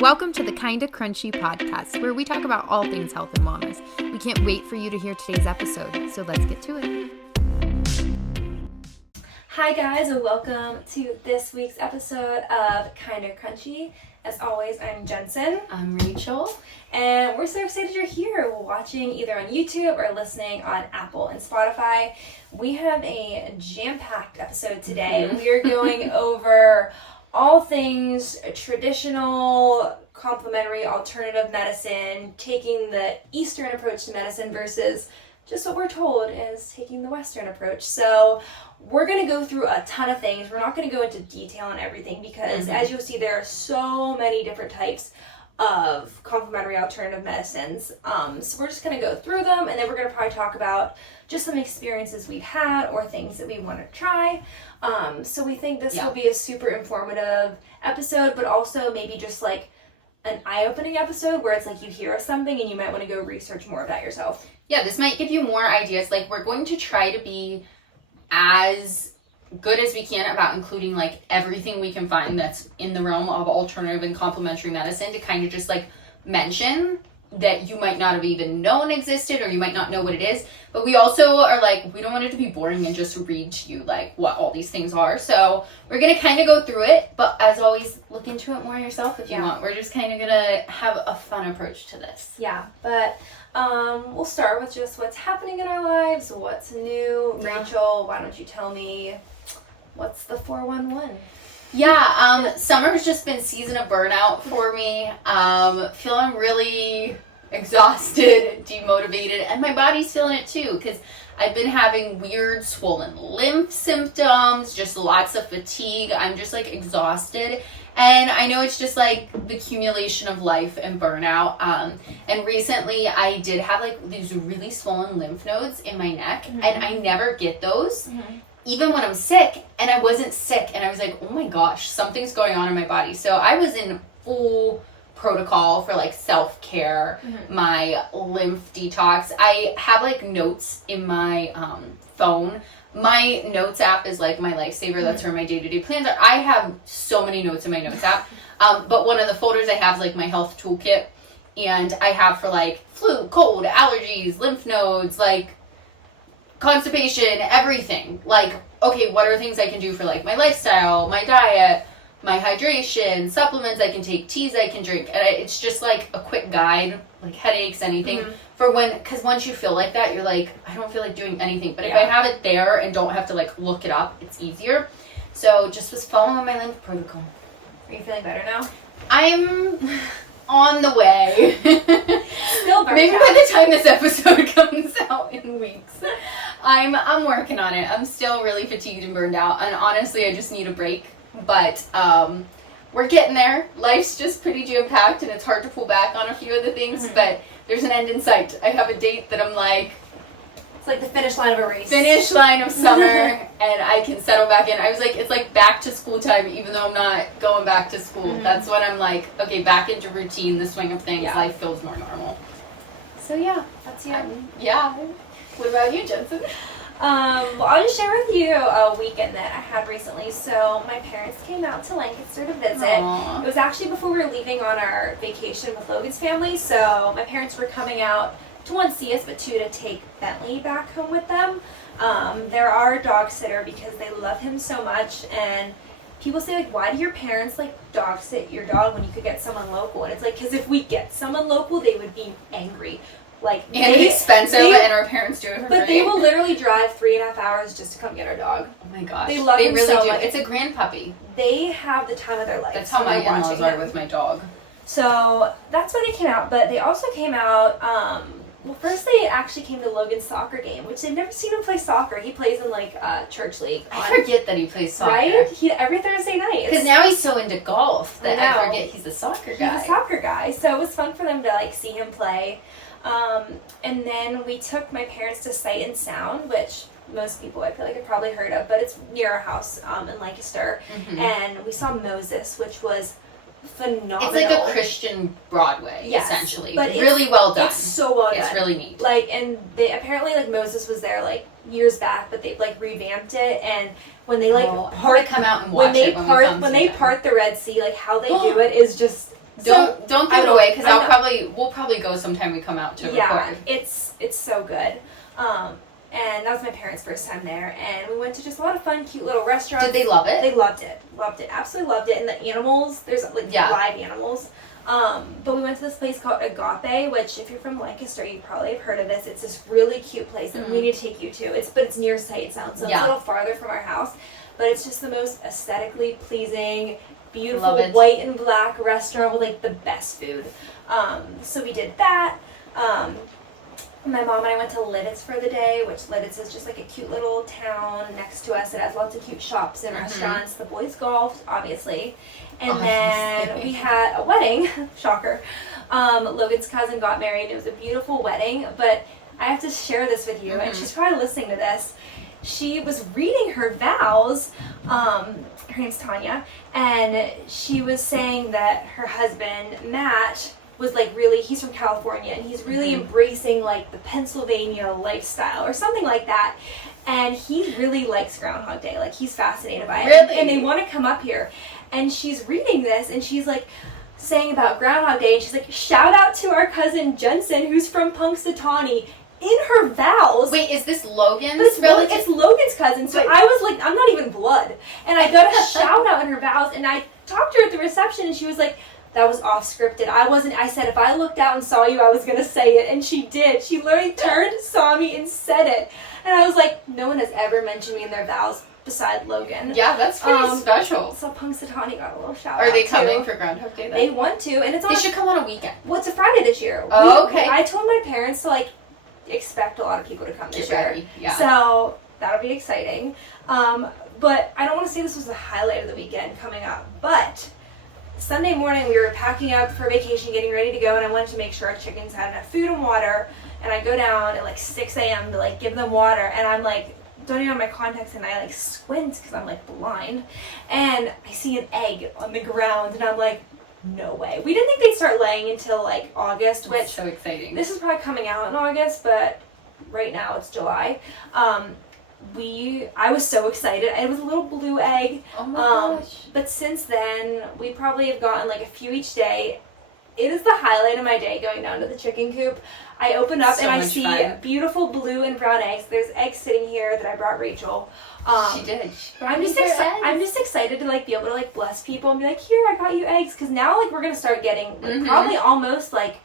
Welcome to the Kinda Crunchy podcast, where we talk about all things health and wellness. We can't wait for you to hear today's episode, so let's get to it. Hi guys, and welcome to this week's episode of Kinda Crunchy. As always, I'm Jensen. I'm Rachel. And we're so excited you're here watching either on YouTube or listening on Apple and Spotify. We have a jam-packed episode today. We are going over all things traditional, complementary, alternative medicine, taking the Eastern approach to medicine versus just what we're told is taking the Western approach. So we're going to go through a ton of things. We're not going to go into detail on everything because as you'll see, there are so many different types of complementary alternative medicines. So we're just going to go through them, and then we're going to probably talk about just some experiences we've had or things that we want to try. So we think this will be a super informative episode, but also maybe just like an eye-opening episode where it's like you hear something and you might want to go research more of that yourself. Yeah, this might give you more ideas. Like, we're going to try to be as good as we can about including like everything we can find that's in the realm of alternative and complementary medicine to kind of just like mention that you might not have even known existed or you might not know what it is. But we also are like, we don't want it to be boring and just read to you like what all these things are. So we're going to kind of go through it, but as always, look into it more yourself if you want. We're just kind of going to have a fun approach to this. Yeah, but we'll start with just what's happening in our lives, what's new. Yeah. Rachel, why don't you tell me what's the 411? Yeah, summer's just been season of burnout for me. Feeling really exhausted, demotivated, and my body's feeling it too because I've been having weird swollen lymph symptoms, just lots of fatigue. I'm just like exhausted. And I know it's just like the accumulation of life and burnout. And recently I did have like these really swollen lymph nodes in my neck, and I never get those. Even when I'm sick, and I wasn't sick, and I was like, oh my gosh, something's going on in my body. So I was in full protocol for like self-care, my lymph detox. I have like notes in my phone. My notes app is like my lifesaver. That's where my day-to-day plans are. I have so many notes in my notes app. But one of the folders I have is like my health toolkit, and I have for like flu, cold, allergies, lymph nodes, like constipation, everything. Like, okay, what are things I can do for like my lifestyle, my diet, my hydration, supplements I can take, teas I can drink. And it's just like a quick guide, like headaches, anything for when, because once you feel like that, you're like, I don't feel like doing anything. But if I have it there and don't have to like look it up, it's easier. So just was following my lymph protocol. Are you feeling better now? I'm on the way. Still burnt Maybe out. by the time this episode comes out in weeks. I'm working on it. I'm still really fatigued and burned out, and honestly I just need a break, but we're getting there. Life's just pretty jam-packed and it's hard to pull back on a few of the things, but there's an end in sight. I have a date that I'm like, it's like the finish line of a race. Finish line of summer, and I can settle back in. I was like, it's like back to school time, even though I'm not going back to school. That's when I'm like, okay, back into routine, the swing of things. Life feels more normal. So yeah, That's you. Yeah. What about you, Jensen? Well, I'll just share with you a weekend that I had recently. So my parents came out to Lancaster to visit. Aww. It was actually before we were leaving on our vacation with Logan's family. So my parents were coming out to one, see us, but two, to take Bentley back home with them. They're our dog sitter because they love him so much. And people say, like, why do your parents, like, dog sit your dog when you could get someone local? And it's like, because if we get someone local, they would be angry. Like, and it's expensive, and our parents do it for free. But they will literally drive 3.5 hours just to come get our dog. Oh my gosh. They love him really so do. much. It's a grand puppy. They have the time of their life. That's how my in-laws are with my dog. So that's why they came out. But they also came out, well, first they actually came to Logan's soccer game, which they've never seen him play soccer. He plays in, like, church league. I forget that he plays soccer. Right? Every Thursday night. Because now he's so into golf that I forget he's a soccer guy. He's a soccer guy. So it was fun for them to, like, see him play. And then we took my parents to Sight and Sound, which most people I feel like have probably heard of, but it's near our house in Lancaster. And we saw Moses, which was phenomenal. It's like a Christian Broadway, essentially. But really well done. It's so well done. It's really neat. Like, and they apparently, like, Moses was there like years back, but they've like revamped it. And when they like come out and watch when they part the Red Sea, like how they do it is just Don't give it away because we'll probably go sometime we come out to record. Yeah, it's so good. And that was my parents' first time there, and we went to just a lot of fun, cute little restaurants. Did they love it? They loved it, absolutely loved it. And the animals, there's like live animals. But we went to this place called Agape, which if you're from Lancaster, you probably have heard of this. It's this really cute place that we need to take you to. It's near Sight Sound, so it's a little farther from our house. But it's just the most aesthetically pleasing, beautiful white and black restaurant with like the best food. So we did that. My mom and I went to Lidditz for the day, which Lidditz is just like a cute little town next to us. It has lots of cute shops and restaurants. The boys golfed, obviously. And then we had a wedding. Shocker. Logan's cousin got married. It was a beautiful wedding. But I have to share this with you, and she's probably listening to this. She was reading her vows. Her name's Tanya. And she was saying that her husband, Matt, was like really, he's from California, and he's really embracing like the Pennsylvania lifestyle or something like that. And he really likes Groundhog Day. Like, he's fascinated by it. Really? And they want to come up here. And she's reading this, and she's like saying about Groundhog Day, and she's like, shout out to our cousin Jensen, who's from Punxsutawney, in her vows. Wait, is this Logan's relative? It's Logan's cousin. So I was like, I'm not even blood. And I got a shout out in her vows, and I talked to her at the reception, and she was like, that was off scripted. I said if I looked out and saw you, I was going to say it. And she did. She literally turned, saw me, and said it. And I was like, no one has ever mentioned me in their vows beside Logan. Yeah, that's pretty special. So Punxsutawney got a little shout out. Are they coming for Groundhog Day then? They want to. And they should come on a weekend. Well, it's a Friday this year. Okay. I told my parents to like expect a lot of people to come this year. Yeah. So that'll be exciting. But I don't want to say this was the highlight of the weekend coming up. But Sunday morning, we were packing up for vacation, getting ready to go, and I wanted to make sure our chickens had enough food and water. And I go down at like 6 a.m. to like give them water, and I'm like, don't even have my contacts, and I like squint because I'm like blind, and I see an egg on the ground, and I'm like, no way. We didn't think they'd start laying until like August, which that's so exciting. This is probably coming out in August, but right now it's July. I was so excited. It was a little blue egg. Oh my gosh. But since then, we probably have gotten like a few each day. It is the highlight of my day going down to the chicken coop. I open up and I see beautiful blue and brown eggs. There's eggs sitting here that I brought Rachel. She did. I'm just excited to like be able to like bless people and be like, here, I got you eggs, because now like we're gonna start getting like, probably almost like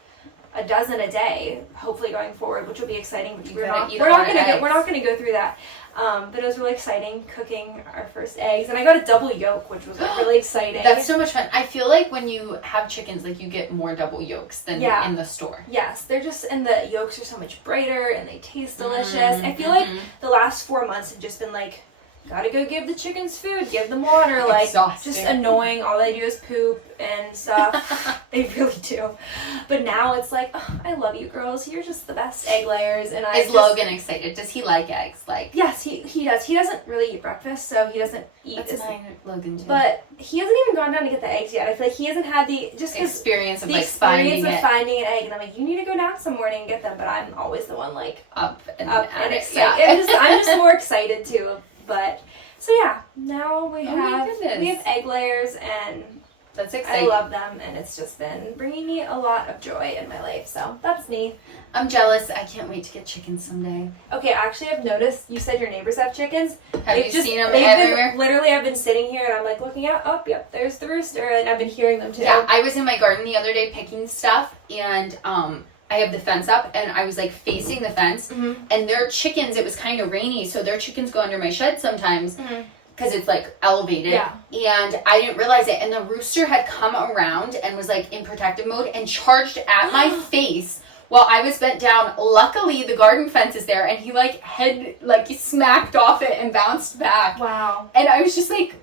a dozen a day, hopefully going forward, which will be exciting. But we're not gonna go through that. But it was really exciting cooking our first eggs, and I got a double yolk, which was like really exciting. That's so much fun. I feel like when you have chickens, like you get more double yolks than in the store. Yes, they're just, and the yolks are so much brighter and they taste delicious. I feel like the last 4 months have just been like, gotta go give the chickens food, give them water, like exhausting. Just annoying. All they do is poop and stuff. They really do. But now it's like, oh, I love you girls. You're just the best egg layers. And Is Logan excited? Does he like eggs? Like, yes, he does. He doesn't really eat breakfast, so he doesn't eat. That's mine, Logan too. But he hasn't even gone down to get the eggs yet. I feel like he hasn't had the experience of finding an egg. And I'm like, you need to go down some morning and get them. But I'm always the one like up and excited. Yeah. I'm just more excited too. But so yeah, now we have egg layers, and that's exciting. I love them, and it's just been bringing me a lot of joy in my life. So that's neat. I'm jealous. I can't wait to get chickens someday. Okay, actually, I've noticed you said your neighbors have chickens. Have you seen them everywhere? Literally, I've been sitting here and I'm like looking out. Oh, yep, there's the rooster, and I've been hearing them too. Yeah, I was in my garden the other day picking stuff, and I have the fence up, and I was like facing the fence, and their chickens, it was kind of rainy, so their chickens go under my shed sometimes because it's like elevated. Yeah. And I didn't realize it, and the rooster had come around and was like in protective mode and charged at my face while I was bent down. Luckily, the garden fence is there, and he he smacked off it and bounced back. Wow. And I was just like,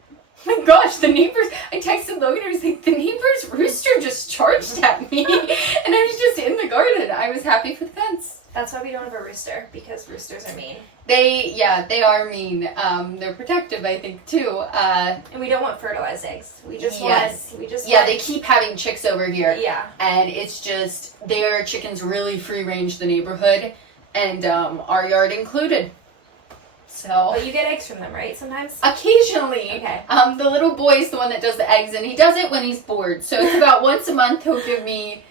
oh my gosh, the neighbors, I texted Logan, I was like, the neighbor's rooster just charged at me. And I was just in the garden. I was happy for the fence. That's why we don't have a rooster, because roosters are mean. They are mean. They're protective, I think, too. And we don't want fertilized eggs. We just they keep having chicks over here. Yeah. And it's just, their chickens really free range the neighborhood, and our yard included. So But you get eggs from them, right? Sometimes? occasionally. Okay. The little boy's the one that does the eggs, and he does it when he's bored. So it's about once a month he'll give me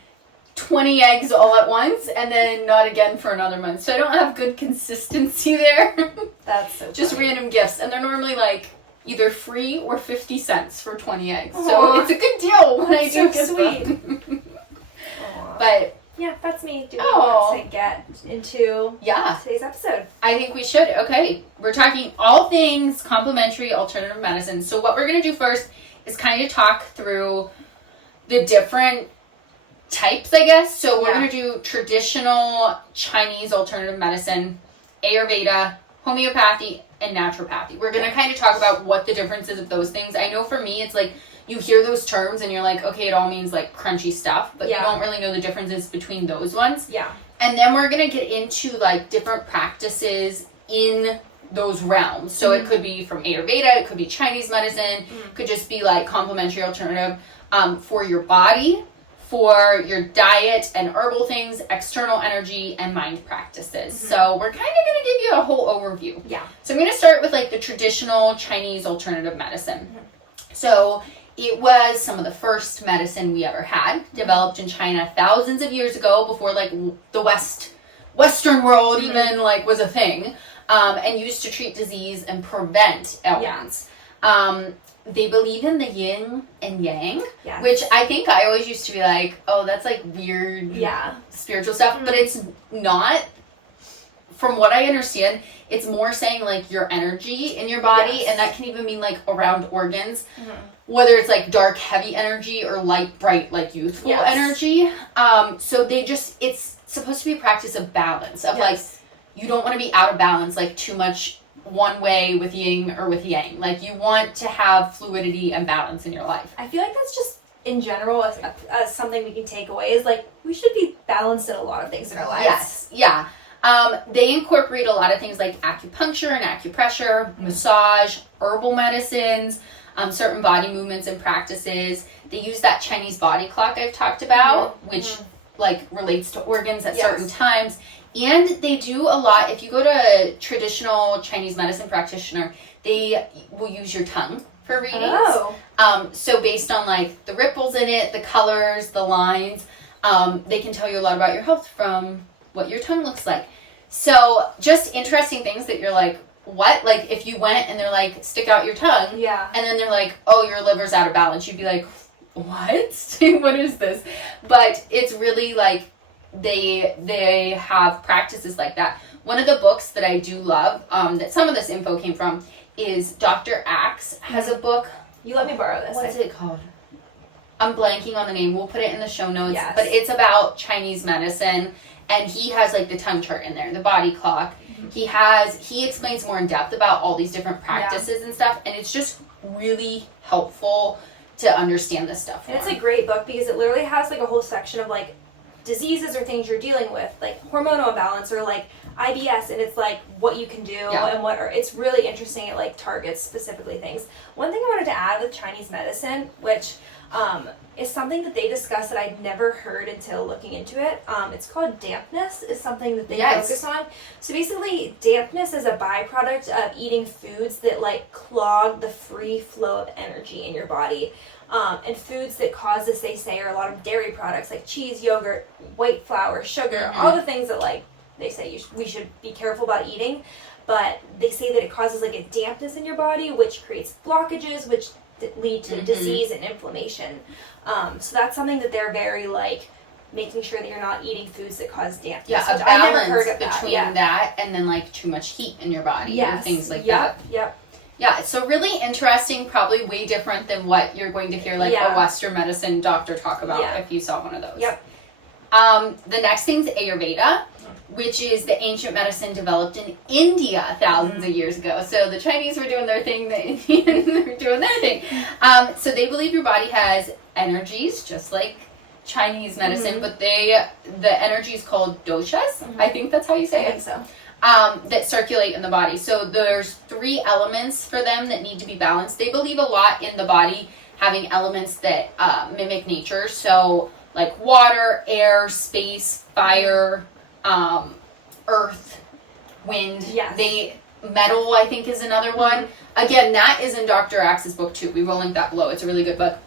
20 eggs all at once, and then not again for another month. So I don't have good consistency there. That's so Just funny. random gifts, and they're normally like either free or 50 cents for 20 eggs. Aw. So it's a good deal when I do so give sweet. them. Aw. But Yeah, that's me. Do we Oh. want to get into yeah, today's episode? I think we should. Okay, we're talking all things complementary alternative medicine. So what we're going to do first is kind of talk through the different types, I guess. So we're Yeah. going to do traditional Chinese alternative medicine, Ayurveda, homeopathy, and naturopathy. We're going to kind of talk about what the differences of those things. I know for me, it's like you hear those terms and you're like, okay, it all means like crunchy stuff, but Yeah. you don't really know the differences between those ones. Yeah. And then we're going to get into like different practices in those realms. So it could be from Ayurveda, it could be Chinese medicine, it could just be like complementary alternative for your body, for your diet and herbal things, external energy, and mind practices. So we're kind of going to give you a whole overview. Yeah. So I'm going to start with like the traditional Chinese alternative medicine. So it was some of the first medicine we ever had, developed in China thousands of years ago, before like the Western world even like was a thing, and used to treat disease and prevent ailments. They believe in the yin and yang, Yeah. which I think I always used to be like, oh, that's like weird Yeah. spiritual stuff, but it's not. From what I understand, it's more saying like your energy in your body, Yes. and that can even mean like around organs, whether it's like dark, heavy energy or light, bright, like youthful Yes. energy. So it's supposed to be a practice of balance, of like, you don't want to be out of balance, like too much one way with yin or with yang. Like you want to have fluidity and balance in your life. I feel like that's just in general as something we can take away is like we should be balanced in a lot of things in our lives. Yes, yeah. They incorporate a lot of things like acupuncture and acupressure, massage, herbal medicines, certain body movements and practices. They use that Chinese body clock I've talked about, which like relates to organs at certain times. And they do a lot, if you go to a traditional Chinese medicine practitioner, they will use your tongue for readings. Oh. So based on like the ripples in it, the colors, the lines, they can tell you a lot about your health from what your tongue looks like. So just interesting things that you're like, what? Like if you went and they're like, stick out your tongue. Yeah. And then they're like, oh, your liver's out of balance. You'd be like, what? What is this? But it's really like they have practices like that. One of the books that I do love, that some of this info came from, is Dr. Axe has a book. You let me borrow this. What is it called? I'm blanking on the name. We'll put it in the show notes. Yes. But it's about Chinese medicine, and he has like the tongue chart in there, the body clock. He explains more in depth about all these different practices and stuff, and it's just really helpful to understand this stuff. And it's a great book because it literally has like a whole section of like diseases or things you're dealing with, like hormonal imbalance or like IBS, and it's like what you can do and what are, it's really interesting. It like targets specifically things. One thing I wanted to add with Chinese medicine, which is something that they discuss that I'd never heard until looking into it. It's called dampness, is something that they focus on. So basically, dampness is a byproduct of eating foods that like clog the free flow of energy in your body. And foods that cause this, they say, are a lot of dairy products like cheese, yogurt, white flour, sugar, all the things that like they say we should be careful about eating. But they say that it causes like a dampness in your body, which creates blockages, which lead to disease and inflammation. So that's something that they're very like making sure that you're not eating foods that cause dampness. Yeah, a balance between that and then like too much heat in your body and things like that. Yeah, so really interesting, probably way different than what you're going to hear like a Western medicine doctor talk about if you saw one of those. The next thing's Ayurveda, which is the ancient medicine developed in India thousands of years ago. So the Chinese were doing their thing, the Indians were doing their thing. So they believe your body has energies, just like Chinese medicine, but the energy is called doshas. I think that's how you say it. I think so. That circulate in the body. So there's 3 elements for them that need to be balanced. They believe a lot in the body having elements that mimic nature. So like water, air, space, fire, earth, wind. Yes. Metal, I think, is another one. Again, that is in Dr. Axe's book too. We will link that below. It's a really good book.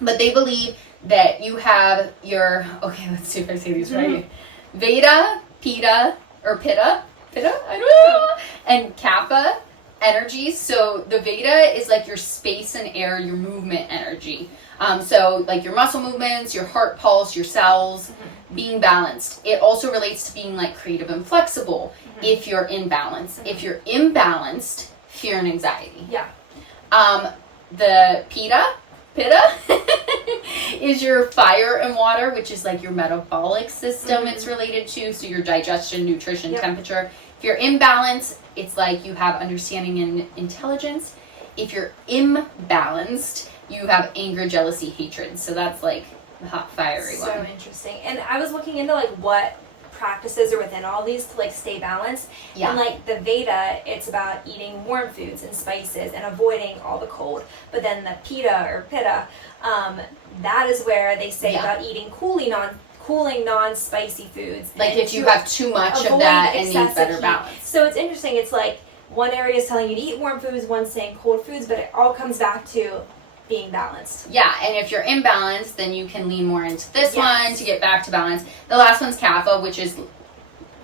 But they believe that you have your, okay, let's see if I say these right. Vata, Pitta, or Pitta, I don't know, and Kapha energies. So the Vata is like your space and air, your movement energy. So like your muscle movements, your heart pulse, your cells, being balanced. It also relates to being like creative and flexible if you're in balance. If you're imbalanced, fear and anxiety. Yeah. The Pitta is your fire and water, which is like your metabolic system it's related to. So your digestion, nutrition, temperature. If you're in balance, it's like you have understanding and intelligence. If you're imbalanced, you have anger, jealousy, hatred. So that's like the hot, fiery one. So interesting. And I was looking into like what practices are within all these to like stay balanced. Yeah. And like the Vata, it's about eating warm foods and spices and avoiding all the cold. But then the Pitta, that is where they say about eating cooling non-spicy foods. Like if you have too much of that and need better balance. So it's interesting. It's like one area is telling you to eat warm foods, one's saying cold foods, but it all comes back to being balanced. Yeah, and if you're imbalanced, then you can lean more into this one to get back to balance. The last one's Kapha, which is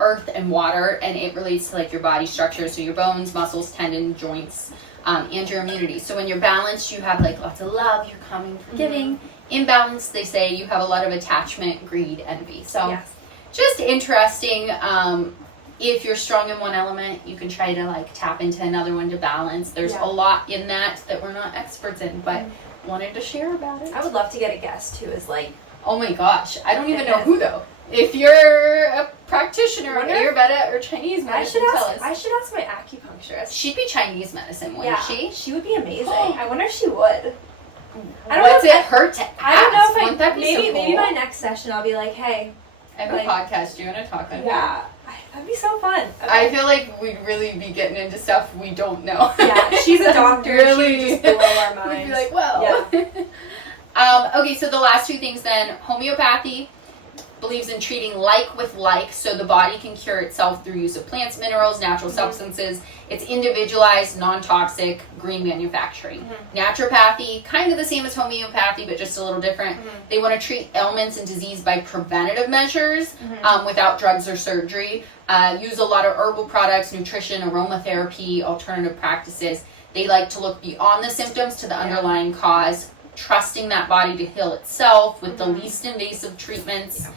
earth and water, and it relates to like your body structure, so your bones, muscles, tendon, joints, and your immunity. So when you're balanced, you have like lots of love, you're calming, forgiving. Imbalanced, they say you have a lot of attachment, greed, envy. So just interesting. If you're strong in one element, you can try to like tap into another one to balance. There's a lot in that we're not experts in, but wanted to share about it. I would love to get a guest who is like, oh my gosh, I don't even know who though. If you're a practitioner of Ayurveda or Chinese medicine, tell us. I should ask my acupuncturist. She'd be Chinese medicine, wouldn't she? She would be amazing. I wonder if she would. What's it hurt to ask? I don't know if Wouldn't that be so cool? Maybe my next session I'll be like, hey, I have a podcast. Do you want to talk on Yeah. That'd be so fun. Okay. I feel like we'd really be getting into stuff we don't know. Yeah, she's a doctor. Really, she would just blow our minds. We'd be like, well. Yeah. Okay, so the last two things then. Homeopathy believes in treating like with like, so the body can cure itself through use of plants, minerals, natural substances. It's individualized, non-toxic, green manufacturing. Naturopathy, kind of the same as homeopathy, but just a little different. They want to treat ailments and disease by preventative measures without drugs or surgery. Use a lot of herbal products, nutrition, aromatherapy, alternative practices. They like to look beyond the symptoms to the underlying cause, trusting that body to heal itself with the least invasive treatments.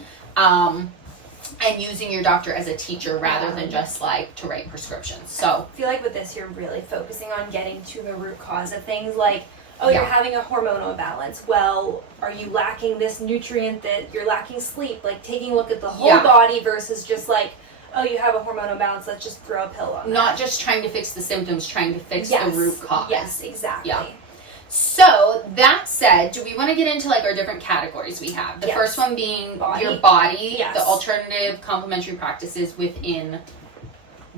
And using your doctor as a teacher rather than just like to write prescriptions. So I feel like with this, you're really focusing on getting to the root cause of things like, you're having a hormonal imbalance. Well, are you lacking this nutrient that you're lacking sleep? Like taking a look at the whole body versus just like, you have a hormonal imbalance, let's just throw a pill on Not just trying to fix the symptoms, trying to fix the root cause. Yes, exactly. Yeah. So, that said, do we want to get into like our different categories we have? The first one being your body, the alternative complementary practices within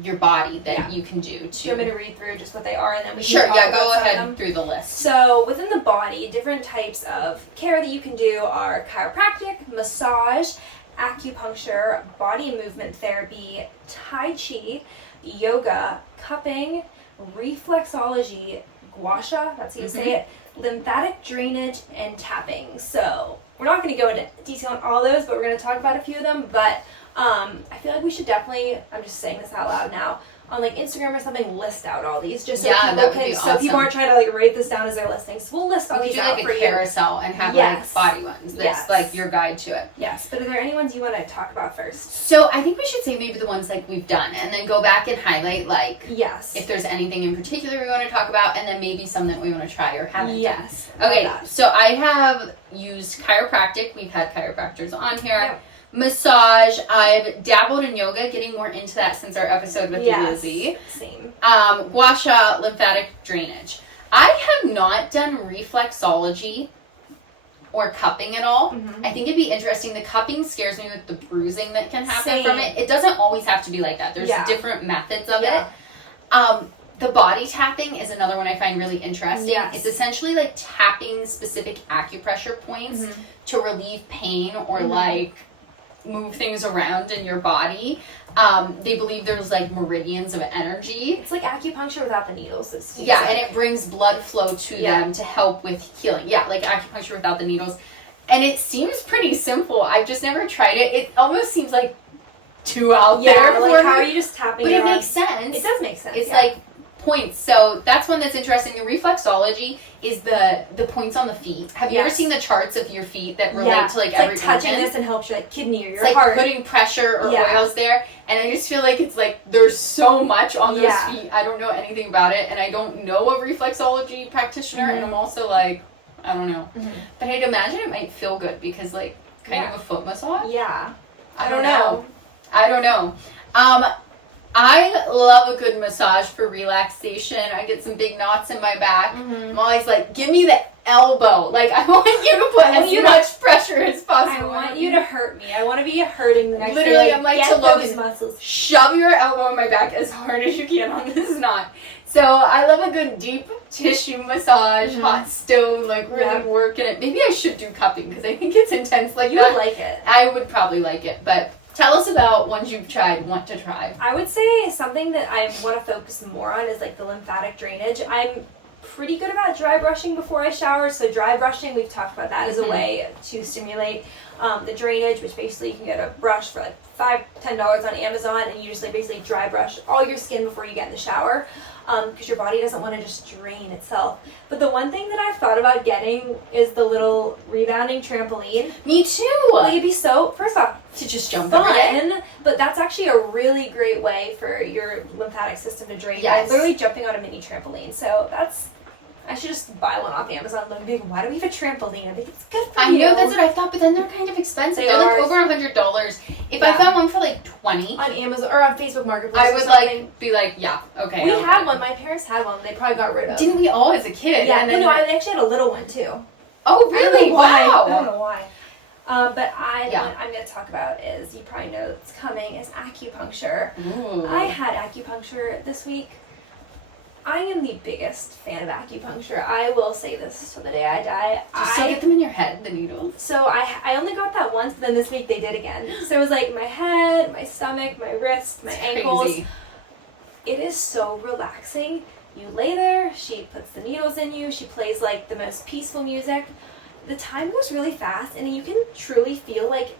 your body that you can do to... Do you want me to read through just what they are and then we can talk about go ahead through the list. So, within the body, different types of care that you can do are chiropractic, massage, acupuncture, body movement therapy, tai chi, yoga, cupping, reflexology, gua sha, that's how you say it, lymphatic drainage, and tapping. So we're not going to go into detail on all those, but we're going to talk about a few of them. But I feel like we should definitely, I'm just saying this out loud now, on like Instagram or something, list out all these just so people can, so people aren't trying to like write this down as they're listening. So we'll list all these out for you. We do like a carousel and have like body ones. That's like your guide to it. Yes, but are there any ones you want to talk about first? So I think we should say maybe the ones like we've done and then go back and highlight like if there's anything in particular we want to talk about and then maybe some that we want to try or haven't done. Okay, so I have used chiropractic. We've had chiropractors on here. Massage. I've dabbled in yoga, getting more into that since our episode with Lizzie. Same. Gua sha, lymphatic drainage. I have not done reflexology or cupping at all. I think it'd be interesting. The cupping scares me with the bruising that can happen from it. It doesn't always have to be like that. There's different methods of it. The body tapping is another one I find really interesting. It's essentially like tapping specific acupressure points to relieve pain or like move things around in your body. They believe there's like meridians of energy. It's like acupuncture without the needles, so to speak. Yeah, and it brings blood flow to them to help with healing. Yeah, like acupuncture without the needles. And it seems pretty simple. I've just never tried it. It almost seems like too out there. Like how are you just tapping? But it makes sense. It does make sense. It's like points. So that's one that's interesting. The reflexology is the points on the feet. Have you ever seen the charts of your feet that relate to like every touching organ? this and helps your like kidney or your it's heart. Like putting pressure or oils there. And I just feel like it's like there's so much on those feet. I don't know anything about it, and I don't know a reflexology practitioner, and I'm also like, I don't know. But I'd imagine it might feel good because like kind of a foot massage. Yeah. I don't know. I love a good massage for relaxation. I get some big knots in my back. I'm always like, give me the elbow. Like, I want you to put as much pressure as possible. I want you to hurt me. I want to be hurting the next day. Literally, I'm like to those muscles. Shove your elbow in my back as hard as you can on this knot. So I love a good deep tissue massage, hot stone, like really working it. Maybe I should do cupping because I think it's intense like that. You would like it. I would probably like it, but tell us about ones you've tried, want to try. I would say something that I want to focus more on is like the lymphatic drainage. I'm pretty good about dry brushing before I shower. So dry brushing, we've talked about that as a way to stimulate the drainage, which basically you can get a brush for like $5-10 on Amazon, and you just like basically dry brush all your skin before you get in the shower. Because your body doesn't want to just drain itself. But the one thing that I've thought about getting is the little rebounding trampoline. Me too! Like, it'd be so, first off, to just jump every day. But that's actually a really great way for your lymphatic system to drain. Yes. By literally jumping on a mini trampoline. So that's, I should just buy one off Amazon. Look, big. Why do we have a trampoline? I think it's good for you. I know, that's what I thought, but then they're kind of expensive. They're like over $100. If I found one for like $20 on Amazon or on Facebook Marketplace, I would like be like, yeah, okay. We had one. My parents had one. They probably got rid of. Didn't we all as a kid? Yeah. And then I actually had a little one too. Oh really? Wow. I don't know why. But what I'm going to talk about is, you probably know it's coming, is acupuncture. Ooh. I had acupuncture this week. I am the biggest fan of acupuncture. I will say this till the day I die. Do you still get them in your head, the needles? So I only got that once, but then this week they did again. So it was like my head, my stomach, my wrist, my ankles. Crazy. It is so relaxing. You lay there, she puts the needles in you, she plays like the most peaceful music. The time goes really fast, and you can truly feel like,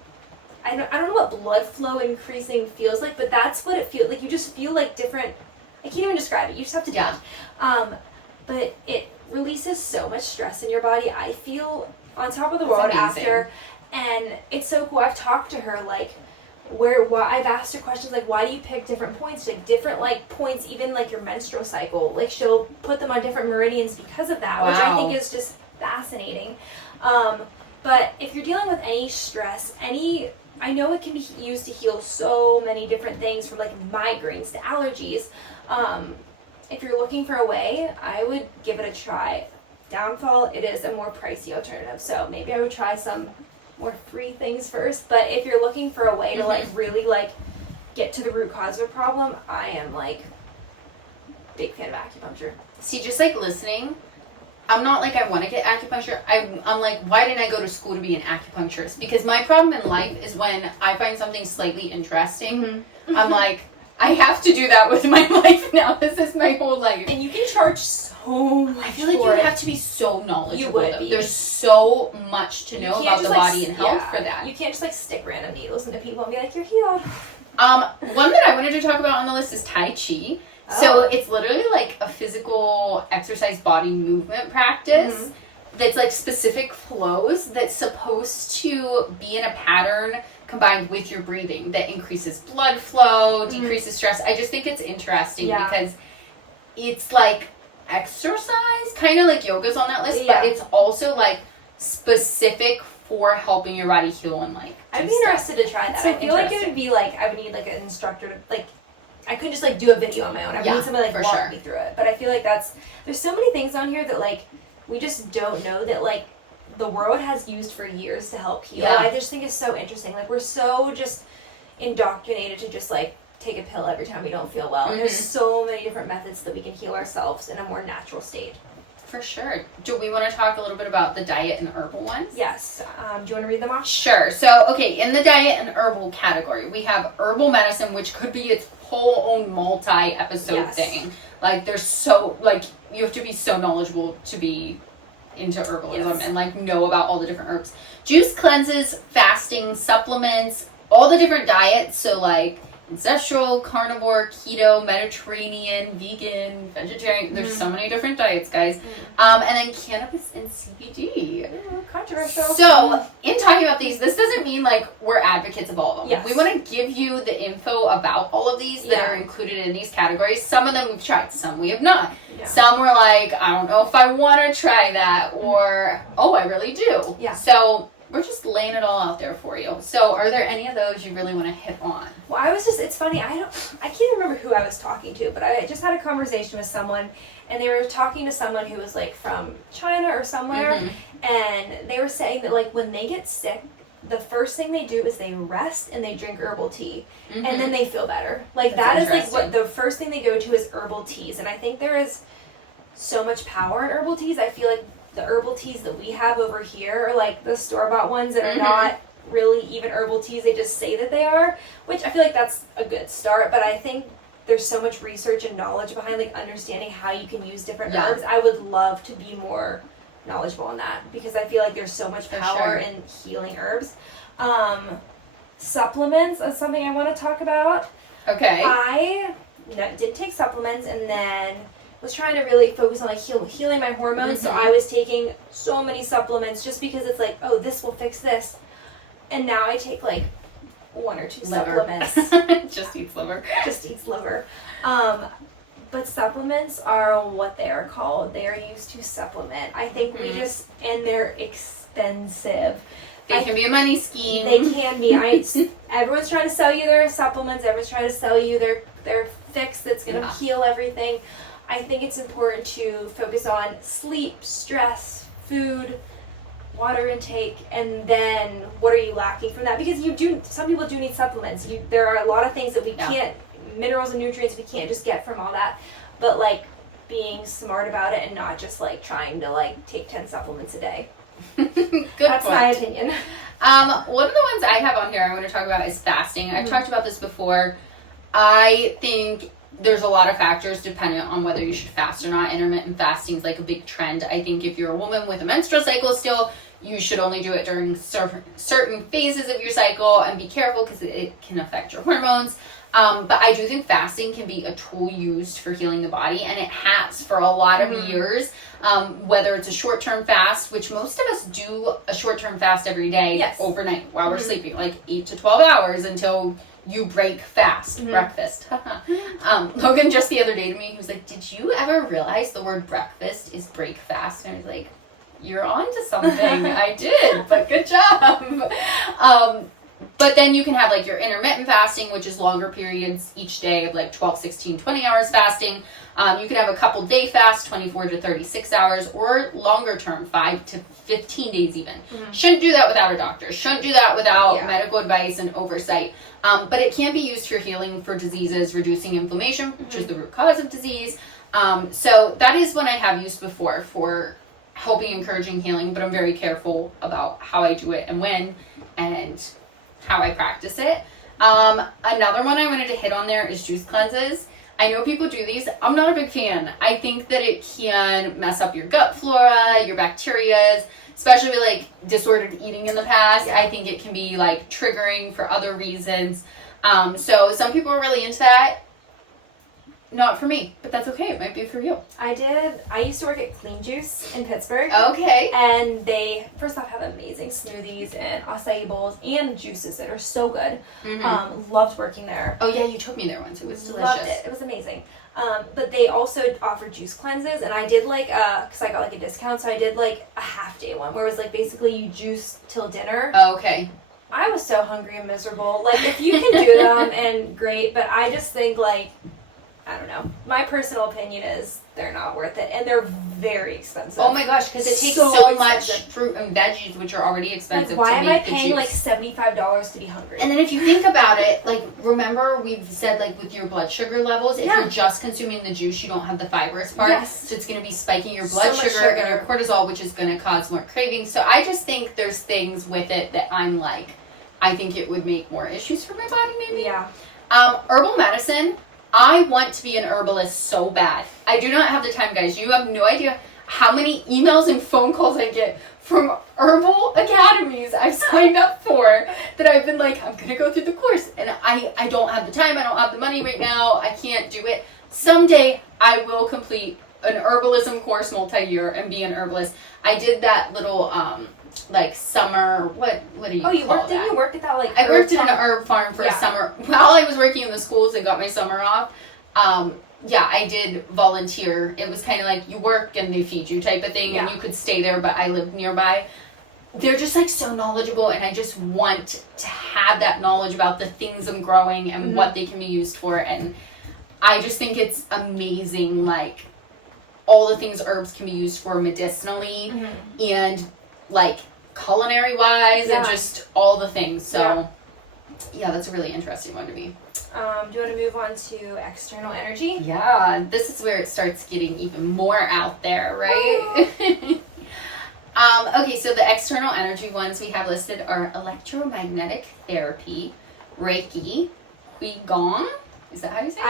I don't know what blood flow increasing feels like, but that's what it feels like. You just feel like different, I can't even describe it. You just have to do it. But it releases so much stress in your body. I feel on top of the world after, and it's so cool. I've talked to her like, I've asked her questions like, why do you pick different points, like different like points, even like your menstrual cycle. Like she'll put them on different meridians because of that, which I think is just fascinating. But if you're dealing with any stress, I know it can be used to heal so many different things, from like migraines to allergies. If you're looking for a way, I would give it a try. Downfall, it is a more pricey alternative, so maybe I would try some more free things first. But if you're looking for a way to like really like get to the root cause of a problem, I am like big fan of acupuncture. See, just like listening, I'm not like I want to get acupuncture. I'm like, why didn't I go to school to be an acupuncturist? Because my problem in life is when I find something slightly interesting, I'm like, I have to do that with my life now. This is my whole life. And you can charge so much. I feel like you would have to be so knowledgeable. You would be. There's so much to know about the body and health for that. You can't just like stick random needles into people and be like, you're healed. One that I wanted to talk about on the list is Tai Chi. So it's literally like a physical exercise body movement practice that's like specific flows that's supposed to be in a pattern combined with your breathing that increases blood flow, decreases stress. I just think it's interesting because it's like exercise, kind of like yoga's on that list, but it's also like specific for helping your body heal and like I'd be interested to try that. So I feel like it would be like, I would need like an instructor to like, I couldn't just like do a video on my own. I would need somebody like walk me through it. But I feel like there's so many things on here that like we just don't know that like the world has used for years to help heal. I just think it's so interesting. Like we're so just indoctrinated to just like take a pill every time we don't feel well. And there's so many different methods that we can heal ourselves in a more natural state. For sure. Do we want to talk a little bit about the diet and herbal ones? Yes. Do you want to read them off? Sure. So, okay, in the diet and herbal category, we have herbal medicine, which could be its whole own multi-episode thing. Like, there's so, like, you have to be so knowledgeable to be into herbalism and, like, know about all the different herbs. Juice cleanses, fasting, supplements, all the different diets. So, like, ancestral, carnivore, keto, Mediterranean, vegan, vegetarian. There's so many different diets, guys. And then cannabis and CBD. Controversial. So, in talking about these, this doesn't mean like we're advocates of all of them. Yes. We want to give you the info about all of these that are included in these categories. Some of them we've tried, some we have not. Yeah. Some were like, I don't know if I want to try that, or, oh, I really do. Yeah. So, we're just laying it all out there for you. So, are there any of those you really want to hit on? Well, it's funny, I can't remember who I was talking to, but I just had a conversation with someone, and they were talking to someone who was, like, from China or somewhere, and they were saying that, like, when they get sick, the first thing they do is they rest and they drink herbal tea, and then they feel better. Like, that is, like, what the first thing they go to is herbal teas, and I think there is so much power in herbal teas. I feel like the herbal teas that we have over here are like the store-bought ones that are not really even herbal teas. They just say that they are, which I feel like that's a good start, but I think there's so much research and knowledge behind, like, understanding how you can use different herbs. I would love to be more knowledgeable in that, because I feel like there's so much power in healing herbs. Supplements is something I want to talk about. Okay. I did take supplements, and then was trying to really focus on, like, healing my hormones. So I was taking so many supplements just because it's like, oh, this will fix this. And now I take, like, 1 or 2 supplements. Just eats liver. Just eats liver. But supplements are what they are called. They are used to supplement. I think we just, and they're expensive. They can be a money scheme. They can be. Everyone's trying to sell you their supplements. Everyone's trying to sell you their fix that's going to heal everything. I think it's important to focus on sleep, stress, food, water intake, and then what are you lacking from that? Because some people do need supplements. There are a lot of things that we can't, minerals and nutrients we can't just get from all that. But, like, being smart about it and not just, like, trying to, like, take 10 supplements a day. That's my opinion. One of the ones I have on here I want to talk about is fasting. I've talked about this before. I think there's a lot of factors dependent on whether you should fast or not. Intermittent fasting is like a big trend. I think if you're a woman with a menstrual cycle still, you should only do it during certain phases of your cycle, and be careful because it can affect your hormones. But I do think fasting can be a tool used for healing the body, and it has for a lot of years. Whether it's a short-term fast, which most of us do a short-term fast every day overnight while we're sleeping, like 8 to 12 hours until you break fast. Breakfast. Logan just the other day to me, he was like, did you ever realize the word breakfast is break fast? And I was like, you're on to something. I did, but good job. But then you can have, like, your intermittent fasting, which is longer periods each day of, like, 12, 16, 20 hours fasting. You can have a couple day fast, 24 to 36 hours, or longer term, 5 to 15 days even. Shouldn't do that without a doctor. Shouldn't do that without medical advice and oversight. But it can be used for healing for diseases, reducing inflammation, which is the root cause of disease. So that is one I have used before for helping, encouraging healing, but I'm very careful about how I do it and when, and how I practice it. Another one I wanted to hit on there is juice cleanses. I know people do these. I'm not a big fan. I think that it can mess up your gut flora, your bacteria, especially with, like, disordered eating in the past. I think it can be, like, triggering for other reasons. So some people are really into that. Not for me, but that's okay. It might be for you. I used to work at Clean Juice in Pittsburgh. Okay. And they, first off, have amazing smoothies and acai bowls and juices that are so good. Loved working there. Oh, yeah, you took me there once. It was delicious. Loved it. It was amazing. But they also offer juice cleanses, and I did, like, because I got, like, a discount, so I did, like, a half-day one, where it was, like, basically you juice till dinner. Okay. I was so hungry and miserable. Like, if you can do them, and great, but I just think, like, I don't know. My personal opinion is they're not worth it, and they're very expensive. Oh my gosh, because it takes so much fruit and veggies, which are already expensive. Like, why to am I make paying the like juice. $75 to be hungry? And then if you think about it, like, remember we've said, like, with your blood sugar levels, if you're just consuming the juice, you don't have the fibrous part. Yes. So it's going to be spiking your blood So much sugar and your cortisol, which is going to cause more cravings. So I just think there's things with it that I'm like, I think it would make more issues for my body, maybe. Yeah. Herbal medicine. I want to be an herbalist so bad. I do not have the time, guys. You have no idea how many emails and phone calls I get from herbal academies I've signed up for that I've been like, I'm going to go through the course. And I don't have the time. I don't have the money right now. I can't do it. Someday I will complete an herbalism course multi-year and be an herbalist. I did that little, like summer, what do you call that? Didn't you work at that, like, I worked at an herb farm for a summer. While I was working in the schools and got my summer off, I did volunteer. It was kind of like you work and they feed you type of thing, and you could stay there, but I lived nearby. They're just like so knowledgeable, and I just want to have that knowledge about the things I'm growing and what they can be used for. And I just think it's amazing, like all the things herbs can be used for medicinally and like culinary wise and just all the things. So yeah, that's a really interesting one to me. Do you want to move on to external energy? Yeah, this is where it starts getting even more out there, right? Okay, so the external energy ones we have listed are electromagnetic therapy, Reiki, Qigong. Is that how you say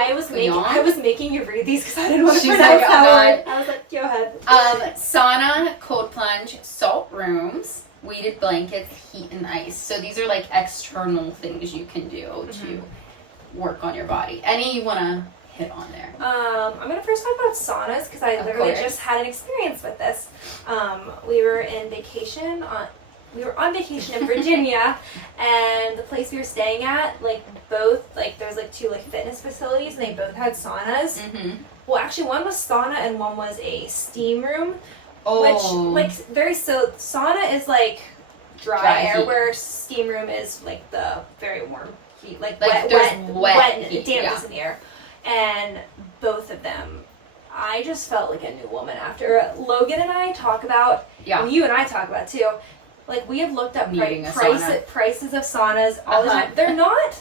it? I was making you read these because I didn't want to She's pronounce like, that word. I was like, go ahead. Sauna, cold plunge, salt rooms, weighted blankets, heat and ice. So these are like external things you can do to work on your body. Any you want to hit on there? I'm going to first talk about saunas because I literally just had an experience with this. We were on vacation in Virginia, and the place we were staying at, there's like two like fitness facilities, and they both had saunas. Well, actually, one was sauna and one was a steam room. Which sauna is like dry air, heat. where steam room is like the very warm heat, like wet and heat, dampness in the air. And both of them, I just felt like a new woman after. Logan and I talk about, and you and I talk about too, like we have looked up prices of saunas all the time. They're not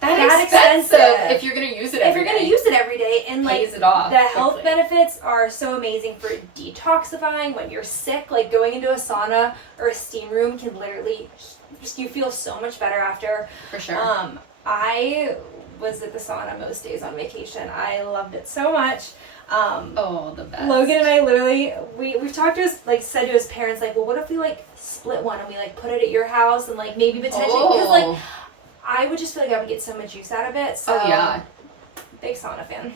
that expensive if you're going to use it every day. And like pays it off the health benefits are so amazing for detoxifying when you're sick. Like going into a sauna or a steam room can literally just, you feel so much better after. For sure. I was at the sauna most days on vacation. I loved it so much. The best. Logan and I literally, we've talked to his, like, said to his parents, like, well, what if we, like, split one and we, like, put it at your house and, like, maybe potentially, because, like, I would just feel like I would get so much use out of it. So, big sauna fan.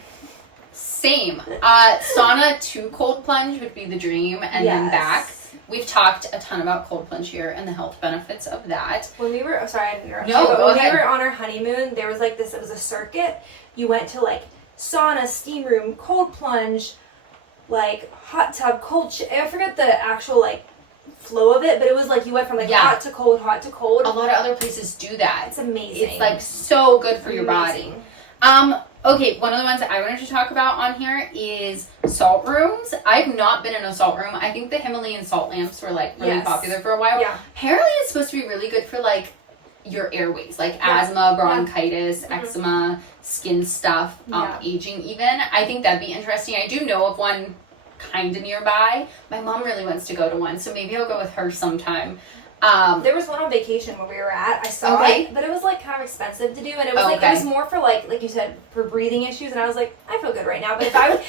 Same. Sauna to cold plunge would be the dream, and then back. We've talked a ton about cold plunge here and the health benefits of that. When we were, sorry, I didn't interrupt you, but when we were on our honeymoon, there was like this, it was a circuit. You went to like sauna, steam room, cold plunge, like hot tub, I forget the actual like flow of it, but it was like you went from like hot to cold, hot to cold. A lot of other places do that. It's amazing. It's like so good for your body. Okay, one of the ones that I wanted to talk about on here is salt rooms. I've not been in a salt room. I think the Himalayan salt lamps were like really popular for a while. Yeah. Apparently it's supposed to be really good for like your airways, like asthma, bronchitis, eczema, skin stuff, aging even. I think that'd be interesting. I do know of one kind of nearby. My mom really wants to go to one, so maybe I'll go with her sometime. There was one on vacation where we were at. I saw it, but it was like kind of expensive to do, and it was like it was more for like you said, for breathing issues. And I was like, I feel good right now. But if I was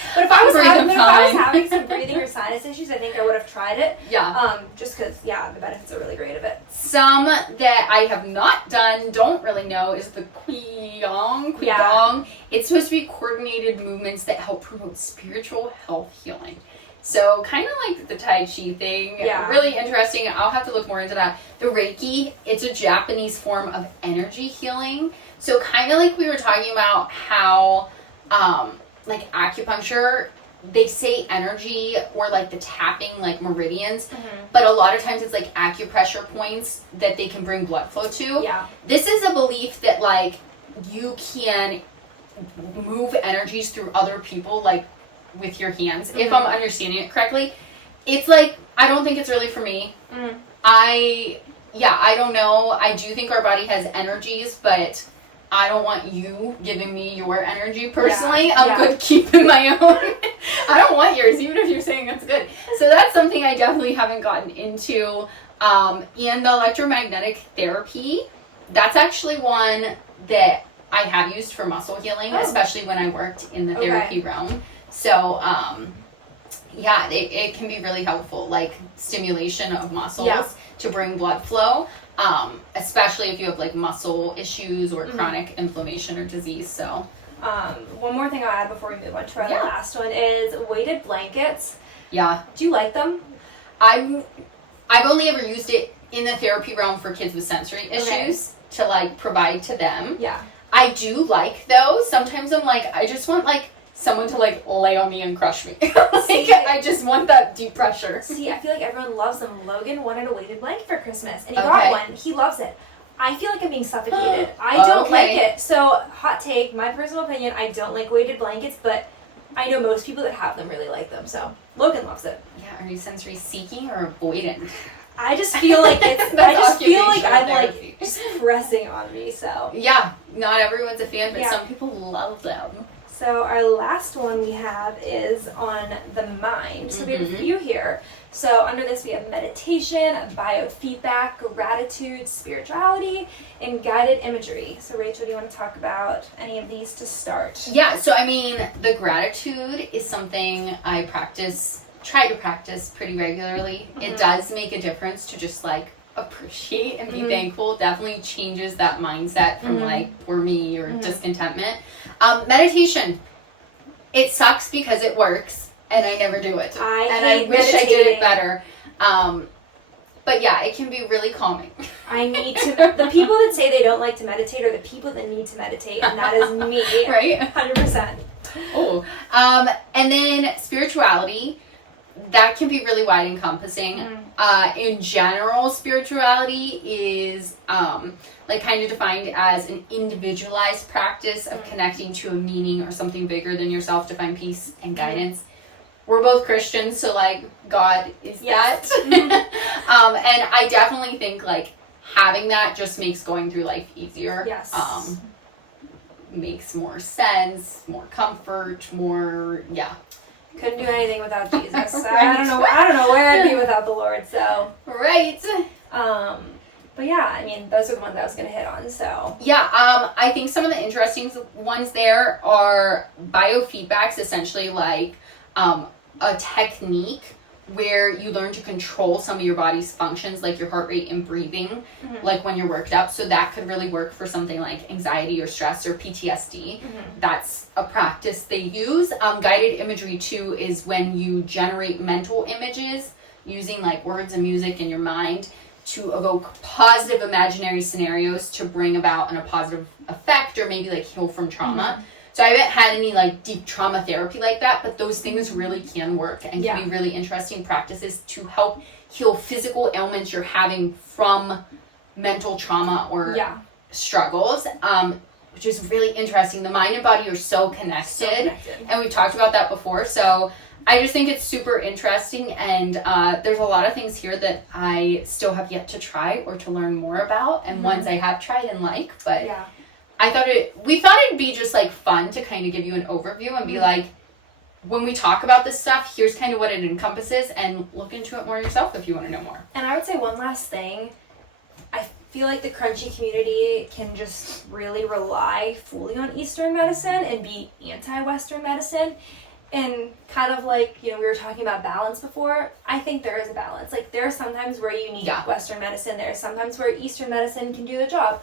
having some breathing or sinus issues, I think I would have tried it. Yeah. Just because the benefits are really great of it. Some that I have not done, don't really know, is the Qigong. Yeah. It's supposed to be coordinated movements that help promote spiritual health healing. So kind of like the Tai Chi thing. Yeah. Really interesting. I'll have to look more into that. The Reiki, it's a Japanese form of energy healing. So kind of like we were talking about how like acupuncture, they say energy or like the tapping like meridians, but a lot of times it's like acupressure points that they can bring blood flow to. Yeah. This is a belief that like you can move energies through other people, like with your hands, if I'm understanding it correctly. It's like, I don't think it's really for me. I don't know. I do think our body has energies, but I don't want you giving me your energy personally. I'm good keeping my own. I don't want yours, even if you're saying it's good. So that's something I definitely haven't gotten into. And the electromagnetic therapy, that's actually one that I have used for muscle healing, especially when I worked in the therapy realm. So, it can be really helpful, like stimulation of muscles to bring blood flow, especially if you have like muscle issues or chronic inflammation or disease. So, one more thing I'll add before we move on to our last one is weighted blankets. Yeah. Do you like them? I've only ever used it in the therapy realm for kids with sensory issues to like provide to them. Yeah. I do like those. Sometimes I'm like, I just want like someone to like lay on me and crush me. I just want that deep pressure. See, I feel like everyone loves them. Logan wanted a weighted blanket for Christmas, and he got one. He loves it. I feel like I'm being suffocated. I don't like it. So, hot take, my personal opinion, I don't like weighted blankets, but I know most people that have them really like them. So, Logan loves it. Yeah, are you sensory seeking or avoidant? I just feel like it's. I just feel like I'm like just pressing on me. So yeah, not everyone's a fan, but some people love them. So our last one we have is on the mind. So we have a few here. So under this we have meditation, biofeedback, gratitude, spirituality, and guided imagery. So Rachel, do you want to talk about any of these to start? Yeah. So I mean, the gratitude is something I try to practice pretty regularly. It does make a difference to just like appreciate and be thankful. Definitely changes that mindset from like poor me or discontentment. Meditation, it sucks because it works and I never do it. I wish I did it better. But yeah, it can be really calming. I need to. The people that say they don't like to meditate are the people that need to meditate, and that is me. Right? 100%. Oh, and then spirituality. That can be really wide encompassing. In general, spirituality is like kind of defined as an individualized practice of connecting to a meaning or something bigger than yourself to find peace and guidance. We're both Christians, so like God is that. And I definitely think like having that just makes going through life easier. Yes. Makes more sense, more comfort, more Couldn't do anything without Jesus. I don't know where I'd be without the Lord. So right. But yeah, I mean, those are the ones I was gonna hit on. So yeah, I think some of the interesting ones there are biofeedbacks, essentially like a technique where you learn to control some of your body's functions, like your heart rate and breathing, like when you're worked up. So that could really work for something like anxiety or stress or PTSD. That's a practice they use. Guided imagery too is when you generate mental images using like words and music in your mind to evoke positive imaginary scenarios to bring about a positive effect or maybe like heal from trauma. So I haven't had any like deep trauma therapy like that, but those things really can work and can be really interesting practices to help heal physical ailments you're having from mental trauma or struggles, which is really interesting. The mind and body are so connected. And we've talked about that before. So I just think it's super interesting, and there's a lot of things here that I still have yet to try or to learn more about, and ones I have tried and like, but we thought it'd be just like fun to kind of give you an overview and be like, when we talk about this stuff, here's kind of what it encompasses, and look into it more yourself if you want to know more. And I would say one last thing. I feel like the Krunchy community can just really rely fully on Eastern medicine and be anti-Western medicine. And kind of like, we were talking about balance before, I think there is a balance. Like, there are sometimes where you need Western medicine. There are sometimes where Eastern medicine can do the job.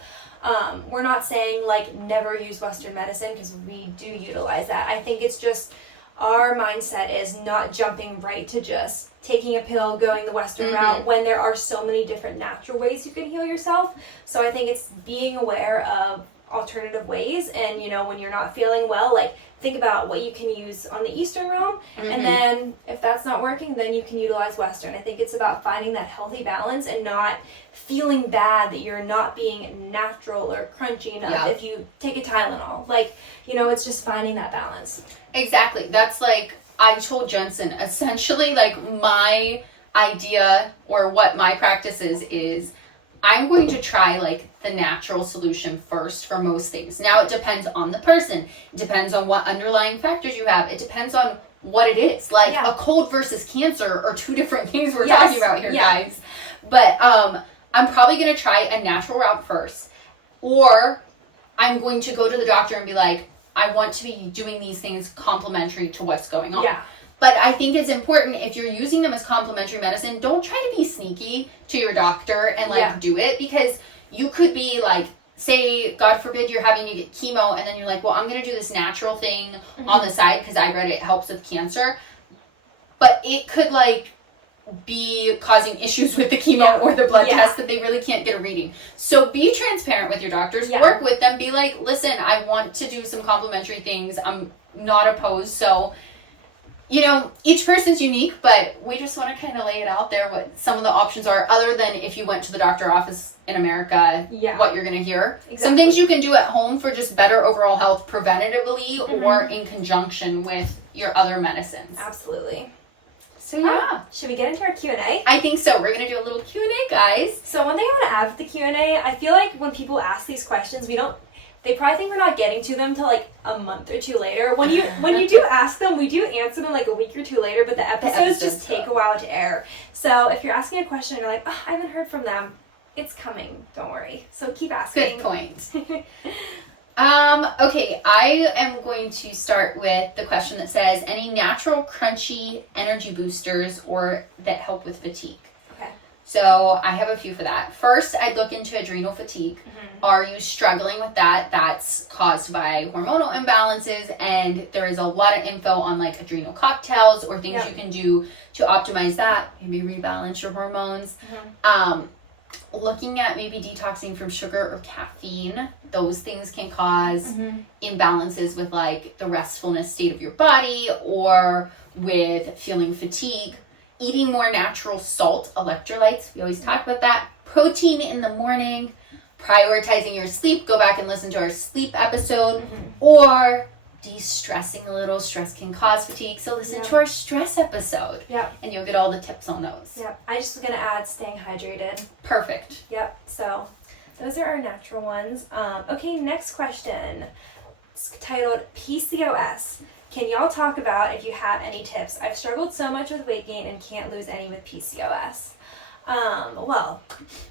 We're not saying, like, never use Western medicine, because we do utilize that. I think it's just our mindset is not jumping right to just taking a pill, going the Western route, when there are so many different natural ways you can heal yourself. So I think it's being aware of alternative ways. And, you know, when you're not feeling well, like, think about what you can use on the Eastern realm, and then if that's not working, then you can utilize Western. I think it's about finding that healthy balance and not feeling bad that you're not being natural or crunchy enough if you take a Tylenol. Like, you know, it's just finding that balance. Exactly. That's like, I told Jensen, essentially, like, my idea or what my practice is I'm going to try, like, the natural solution first for most things. Now, it depends on the person. It depends on what underlying factors you have. It depends on what it is. Like, a cold versus cancer are two different things we're talking about here, guys. But I'm probably going to try a natural route first. Or I'm going to go to the doctor and be like, I want to be doing these things complementary to what's going on. Yeah. But I think it's important, if you're using them as complementary medicine, don't try to be sneaky to your doctor and, like, do it. Because you could be, like, say, God forbid, you're having to get chemo, and then you're like, well, I'm going to do this natural thing on the side because I read it helps with cancer. But it could, like, be causing issues with the chemo or the blood test that they really can't get a reading. So be transparent with your doctors. Work with them. Be like, listen, I want to do some complementary things. I'm not opposed. So, you know, each person's unique, but we just want to kind of lay it out there what some of the options are, other than if you went to the doctor office in America, what you're going to hear. Exactly. Some things you can do at home for just better overall health preventatively or in conjunction with your other medicines. Absolutely. So yeah. Should we get into our Q&A? I think so. We're going to do a little Q&A, guys. So one thing I want to add with the Q&A, I feel like when people ask these questions, they probably think we're not getting to them till like a month or two later. When you do ask them, we do answer them like a week or two later, but the episodes just take a while to air. So if you're asking a question and you're like, oh, I haven't heard from them, it's coming. Don't worry. So keep asking. Good point. Okay, I am going to start with the question that says, any natural crunchy energy boosters or that help with fatigue? Okay. So I have a few for that. First, I'd look into adrenal fatigue. Are you struggling with that? That's caused by hormonal imbalances, and there is a lot of info on, like, adrenal cocktails or things you can do to optimize that, maybe rebalance your hormones. Looking at maybe detoxing from sugar or caffeine, those things can cause imbalances with, like, the restfulness state of your body or with feeling fatigue. Eating more natural salt, electrolytes, we always talk about that. Protein in the morning. Prioritizing your sleep, go back and listen to our sleep episode. Or de-stressing a little. Stress can cause fatigue, so listen to our stress episode. And you'll get all the tips on those. I just was going to add staying hydrated. Perfect. So those are our natural ones. Okay, next question. It's titled PCOS. Can y'all talk about if you have any tips? I've struggled so much with weight gain and can't lose any with PCOS. Well,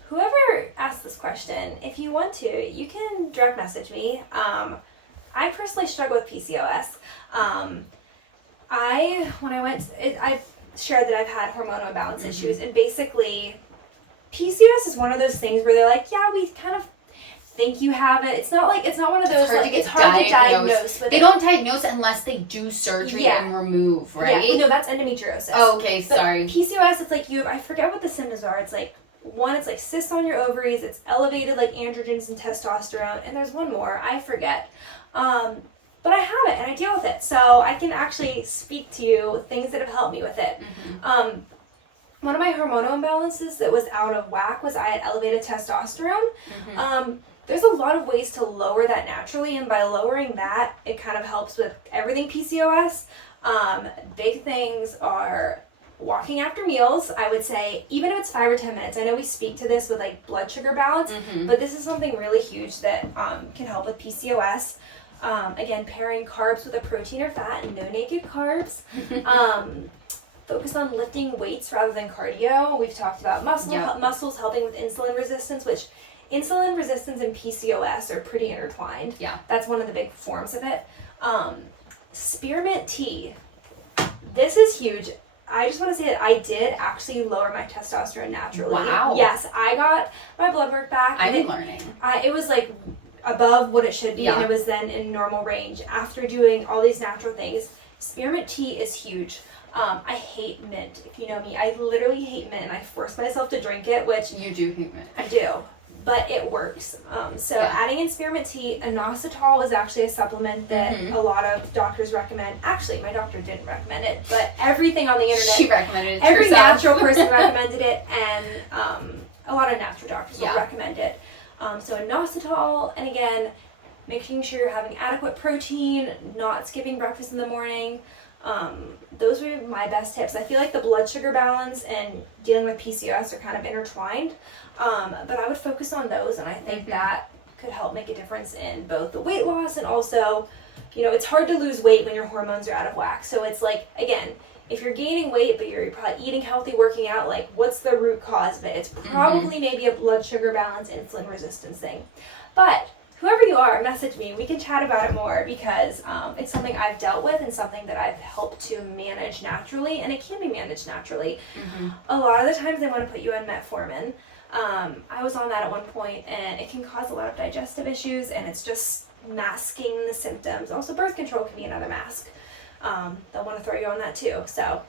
whoever asked this question, if you want to, you can direct message me. I personally struggle with PCOS. I shared that I've had hormonal imbalance issues, and basically PCOS is one of those things where they're like, yeah, we kind of think you have it. It's not one of those, it's hard to diagnose. They don't diagnose unless they do surgery and remove, right? No, that's endometriosis. Oh, okay, sorry. PCOS, it's like I forget what the symptoms are. It's like, one, it's like cysts on your ovaries, it's elevated like androgens and testosterone, and there's one more, I forget. But I have it and I deal with it. So I can actually speak to you things that have helped me with it. One of my hormonal imbalances that was out of whack was I had elevated testosterone. There's a lot of ways to lower that naturally, and by lowering that, it kind of helps with everything PCOS. Big things are walking after meals, I would say, even if it's 5 or 10 minutes. I know we speak to this with, like, blood sugar balance, but this is something really huge that can help with PCOS. Again, pairing carbs with a protein or fat, no naked carbs. Focus on lifting weights rather than cardio. We've talked about muscles helping with insulin resistance, which insulin resistance and PCOS are pretty intertwined. That's one of the big forms of it. Spearmint tea. This is huge. I just want to say that I did actually lower my testosterone naturally. Wow. Yes, I got my blood work back. I've been learning. It was like above what it should be, and it was then in normal range. After doing all these natural things, spearmint tea is huge. I hate mint. If you know me, I literally hate mint, and I force myself to drink it, which... You do hate mint. I do. but it works. So adding in spearmint tea, inositol is actually a supplement that a lot of doctors recommend. Actually, my doctor didn't recommend it, but everything on the internet, she recommended it. Every herself. natural person recommended it, and a lot of natural doctors will recommend it. So inositol, and again, making sure you're having adequate protein, not skipping breakfast in the morning. Those would be my best tips. I feel like the blood sugar balance and dealing with PCOS are kind of intertwined, but I would focus on those, and I think that could help make a difference in both the weight loss and also, you know, it's hard to lose weight when your hormones are out of whack. So it's like, again, if you're gaining weight but you're probably eating healthy, working out, like what's the root cause of it? It's probably maybe a blood sugar balance, insulin resistance thing. But whoever you are, message me. We can chat about it more because it's something I've dealt with and something that I've helped to manage naturally, and it can be managed naturally. A lot of the times they want to put you on metformin. I was on that at one point, and it can cause a lot of digestive issues, and it's just masking the symptoms. Also, birth control can be another mask. They'll want to throw you on that too. So,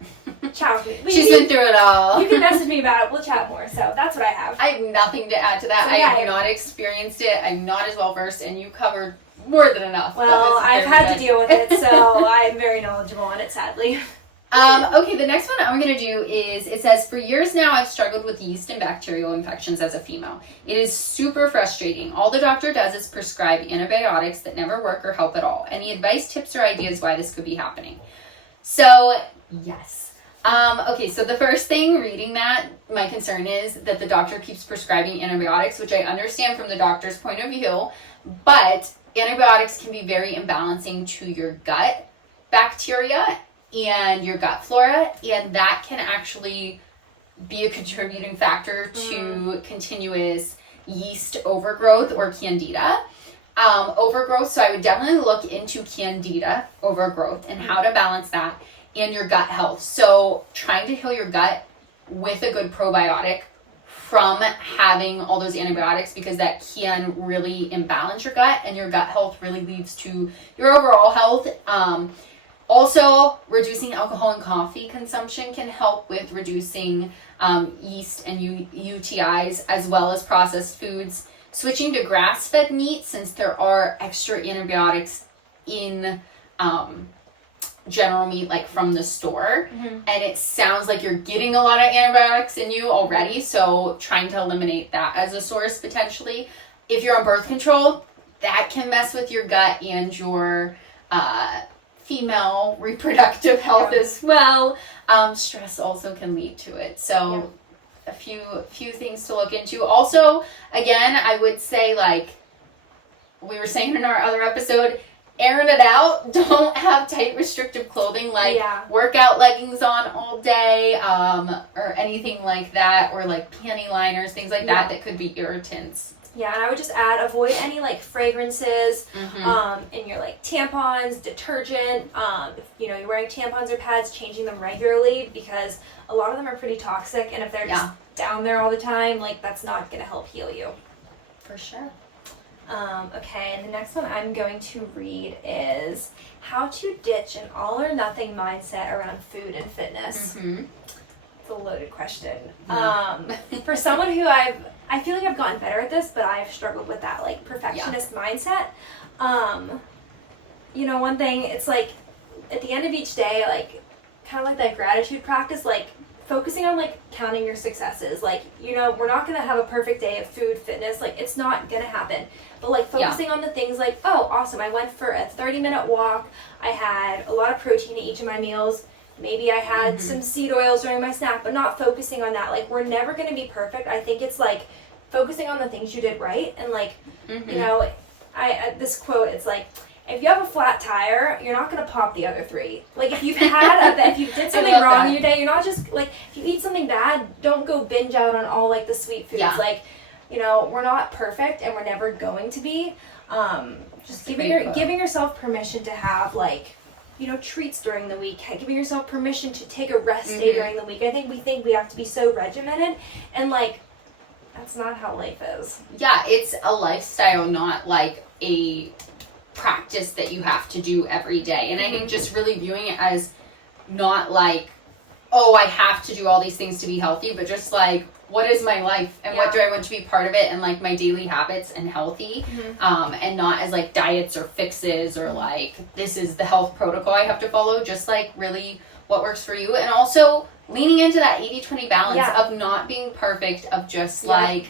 chat with me. She's been through it all. You can message me about it. We'll chat more. So that's what I have. I have nothing to add to that. So, I have not experienced it. I'm not as well versed, and you covered more than enough. Well, I've had to deal with it, so I'm very knowledgeable on it, sadly. Okay, the next one I'm going to do is, it says, for years now I've struggled with yeast and bacterial infections as a female. It is super frustrating. All the doctor does is prescribe antibiotics that never work or help at all. Any advice, tips, or ideas why this could be happening? So, yes. Okay, so the first thing, reading that, my concern is that the doctor keeps prescribing antibiotics, which I understand from the doctor's point of view, but antibiotics can be very imbalancing to your gut bacteria and your gut flora, and that can actually be a contributing factor to continuous yeast overgrowth or candida overgrowth. So I would definitely look into candida overgrowth and how to balance that and your gut health. So trying to heal your gut with a good probiotic from having all those antibiotics, because that can really imbalance your gut, and your gut health really leads to your overall health. Also, reducing alcohol and coffee consumption can help with reducing yeast and UTIs, as well as processed foods. Switching to grass-fed meat, since there are extra antibiotics in general meat, like from the store, and it sounds like you're getting a lot of antibiotics in you already, so trying to eliminate that as a source potentially. If you're on birth control, that can mess with your gut and your female reproductive health as well. Stress also can lead to it. So a few things to look into. Also, again, I would say, like we were saying in our other episode, airing it out. Don't have tight restrictive clothing like workout leggings on all day, or anything like that, or like panty liners, things like that could be irritants. Yeah, and I would just add, avoid any like fragrances in your like tampons, detergent. If you know you're wearing tampons or pads, changing them regularly, because a lot of them are pretty toxic, and if they're just down there all the time, like that's not going to help heal you. For sure. Okay, and the next one I'm going to read is how to ditch an all or nothing mindset around food and fitness. It's a loaded question. For someone who I feel like I've gotten better at this, but I've struggled with that like perfectionist mindset. You know, one thing, it's like at the end of each day, like kind of like that gratitude practice, like focusing on like counting your successes. Like, you know, we're not going to have a perfect day of food, fitness, like it's not going to happen. But like focusing on the things like, oh, awesome, I went for a 30-minute walk. I had a lot of protein in each of my meals. Maybe I had some seed oils during my snack, but not focusing on that. Like, we're never going to be perfect. I think it's like focusing on the things you did right. And like, you know, I this quote, it's like, if you have a flat tire, you're not going to pop the other three. Like, if you've had if you did something wrong in your day, you're not just like, if you eat something bad, don't go binge out on all like the sweet foods. Like, you know, we're not perfect and we're never going to be. Just giving yourself permission to have like, you know, treats during the week, giving yourself permission to take a rest day during the week. I think we have to be so regimented, and like, that's not how life is. Yeah, it's a lifestyle, not like a practice that you have to do every day. And I think just really viewing it as not like, oh, I have to do all these things to be healthy, but just like, what is my life and what do I want to be part of it, and like my daily habits and healthy, and not as like diets or fixes or like this is the health protocol I have to follow, just like really what works for you. And also leaning into that 80-20 balance of not being perfect, of just like,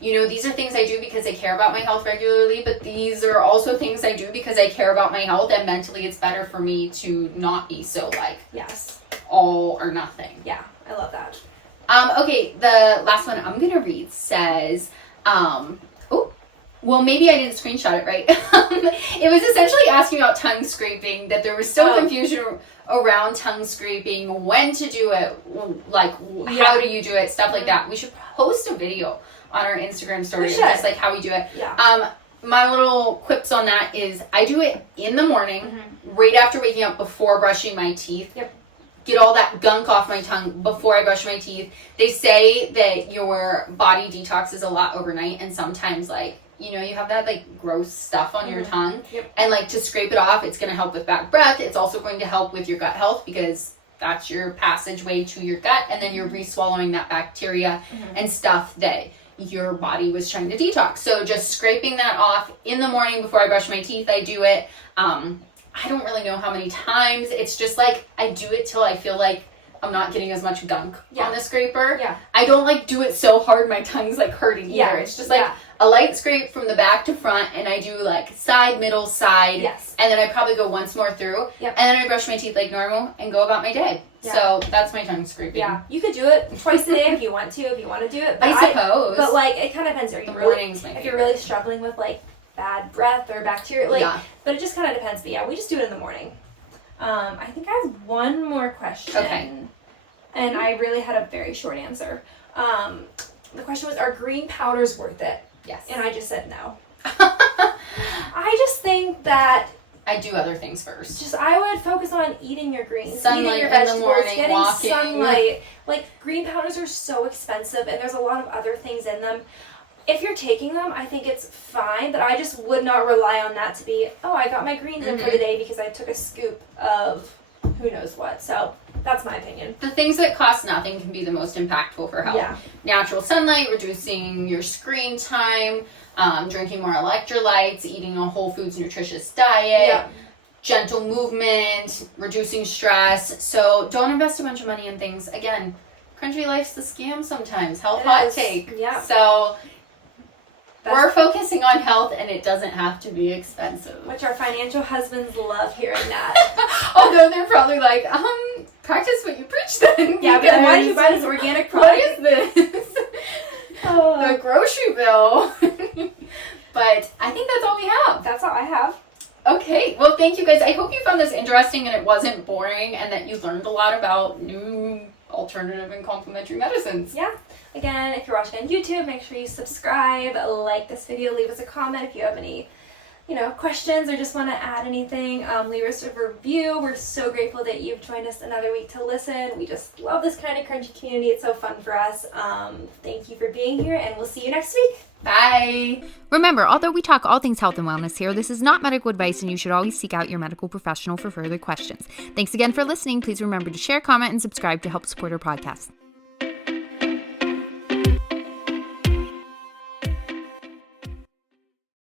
you know, these are things I do because I care about my health regularly, but these are also things I do because I care about my health, and mentally it's better for me to not be so like all or nothing. Yeah, I love that. Okay, the last one I'm gonna read says, well, maybe I didn't screenshot it right. It was essentially asking about tongue scraping, that there was still confusion around tongue scraping, when to do it, like how do you do it, stuff like that. We should post a video on our Instagram story of just like how we do it. My little quips on that is I do it in the morning, right after waking up, before brushing my teeth. Get all that gunk off my tongue before I brush my teeth. They say that your body detoxes a lot overnight, and sometimes like, you know, you have that like gross stuff on your tongue, and like to scrape it off, it's going to help with bad breath. It's also going to help with your gut health, because that's your passageway to your gut, and then you're re-swallowing that bacteria and stuff that your body was trying to detox. So just scraping that off in the morning before I brush my teeth, I do it. I don't really know how many times. It's just like I do it till I feel like I'm not getting as much gunk on the scraper. I don't like do it so hard my tongue's like hurting either. It's just like a light scrape from the back to front, and I do like side, middle, side, and then I probably go once more through, and then I brush my teeth like normal and go about my day. So that's my tongue scraping. You could do it twice a day if you want to do it. But I suppose. But like it kind of depends. If you're really struggling with like bad breath or bacteria, like, but it just kind of depends. But we just do it in the morning. I think I have one more question. Okay. And I really had a very short answer. The question was, are green powders worth it? Yes. And I just said no. I just think that I do other things first. I would focus on eating your greens, sunlight eating your vegetables, in the morning, getting walking. sunlight. Like, green powders are so expensive, and there's a lot of other things in them. If you're taking them, I think it's fine, but I just would not rely on that to be, I got my greens in for the day because I took a scoop of who knows what. So that's my opinion. The things that cost nothing can be the most impactful for health. Natural sunlight, reducing your screen time, drinking more electrolytes, eating a whole foods nutritious diet, gentle movement, reducing stress. So don't invest a bunch of money in things. Again, country life's the scam sometimes. Health hot take. So we're focusing on health, and it doesn't have to be expensive. Which our financial husbands love hearing that. Although they're probably like, practice what you preach then. Yeah, but why did you buy this organic product? What is this? The grocery bill. But I think that's all we have. That's all I have. Okay, well, thank you guys. I hope you found this interesting and it wasn't boring, and that you learned a lot about new alternative and complementary medicines. Again, if you're watching on YouTube, make sure you subscribe, like this video, leave us a comment if you have any, questions or just want to add anything. Leave us a review. We're so grateful that you've joined us another week to listen. We just love this kind of crunchy community. It's so fun for us. Thank you for being here, and we'll see you next week. Bye. Remember, although we talk all things health and wellness here, this is not medical advice, and you should always seek out your medical professional for further questions. Thanks again for listening. Please remember to share, comment, and subscribe to help support our podcast.